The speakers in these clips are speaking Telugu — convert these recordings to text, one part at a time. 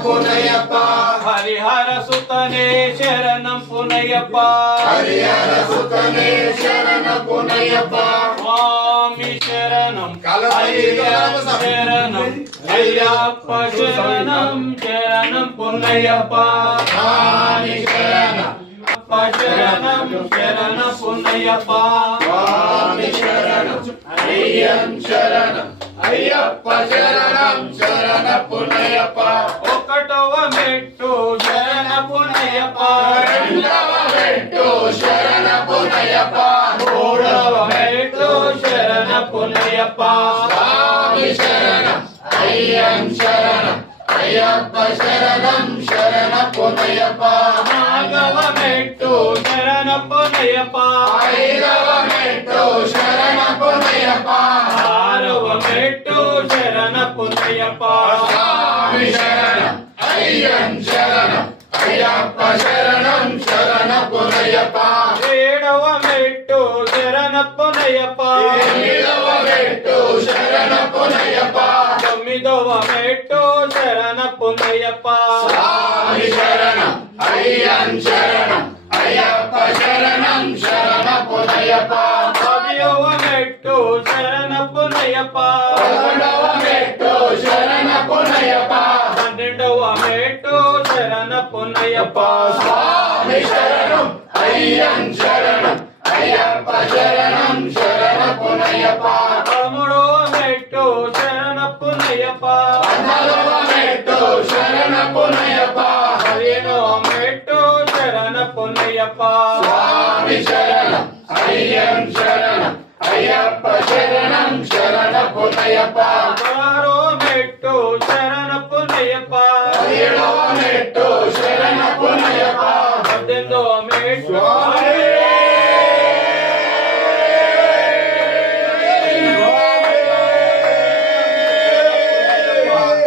పునయ్యప్ప హరిహర సుతనే శరణం పునయ్యప్ప హరిహర సుతనే శరణం పునయ్యప్ప స్వామి శరణం అయ్యప్ప శరణం అయ్యప్ప శరణం శరణం పునయ్యప్ప స్వామి శరణం శరణం శరణం పునయ్యప్ప స్వామి శరణం అయ్యం శరణం అయ్యప్ప శరణం శరణ పునయ్యప్ప ఒకటవ మెట్టు శరణ పునయ్యప్ప రెండవ మెట్టు శరణ పునయ్యప్ప మూడవ మెట్టు శరణ పునయ్యప్ప స్వామి శరణం అయ్యం శరణం అయ్యప్ప శరణం శరణ పునయ్యప్ప నాగవ మెట్టు శరణ పునయ్యప్ప ఐదవ మెట్టు శరణ పునయ్యప్ప ఆరవ మెట్టు శరణ పునయ్యప్ప స్వామి శరణం అయ్యం శరణం అయ్యప్ప శరణం శరణ పునయ్యప్ప ఏడవ మెట్టు శరణ పునయ్యప్ప ఎనిమిదవ మెట్టు శరణ పునయ్యప్ప తొమ్మిదవ మెట్టు శరణ పునయ్యప్ప స్వామి శరణం అయ్యం శరణం అయ్యప్ప శరణం శరణ పునయ్యప్ప పదవ మెట్టు శరణ పునయ్యప్ప పదకొండవ మెట్టు శరణ పునయ్యప్ప పన్నెండవ మెట్టు శరణ పునయ్యప్ప స్వామి శరణం అయ్యం శరణం అయ్యప్ప శరణం శరణ పునయ్యప్ప పదమూడవ మెట్టు శరణ పునయ్యప్ప పద్నాలుగవ మెట్టు శరణ పునయ్యప్ప పదిహేనవ మెట్టు శరణ పునయ్యప్ప స్వామి శరణం అయ్యం శరణం అయ్యప్ప శరణం శరణ పునయ్యప్ప పదహారవ మెట్టు శరణ పునయ్యప్ప 17వ మెట్టు శరణ పునయ్యప్ప 18వ మెట్టు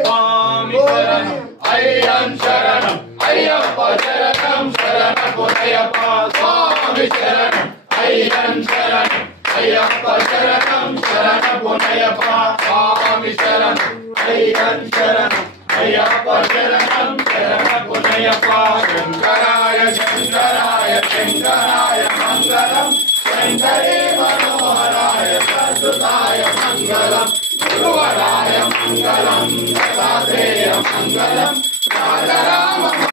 స్వామి శరణం అయ్యం శరణం అయ్యప్ప శరణం శరణ పునయ్యప్ప స్వామి శరణం అయ్యం శరణం అయ్యప్ప శరణం శరణ పునయ్యప్ప స్వామి శరణం అయ్యం శరణం అయ్యప్ప శరణం శరణ పునయ్యప్ప శంకరాయ శంకరాయ శంకరాయ మంగళం శంకరే మనోహరాయ ప్రస్తుతాయ మంగళం గురువరాయ మంగళం దత్తాత్రేయ మంగళం రాజరామ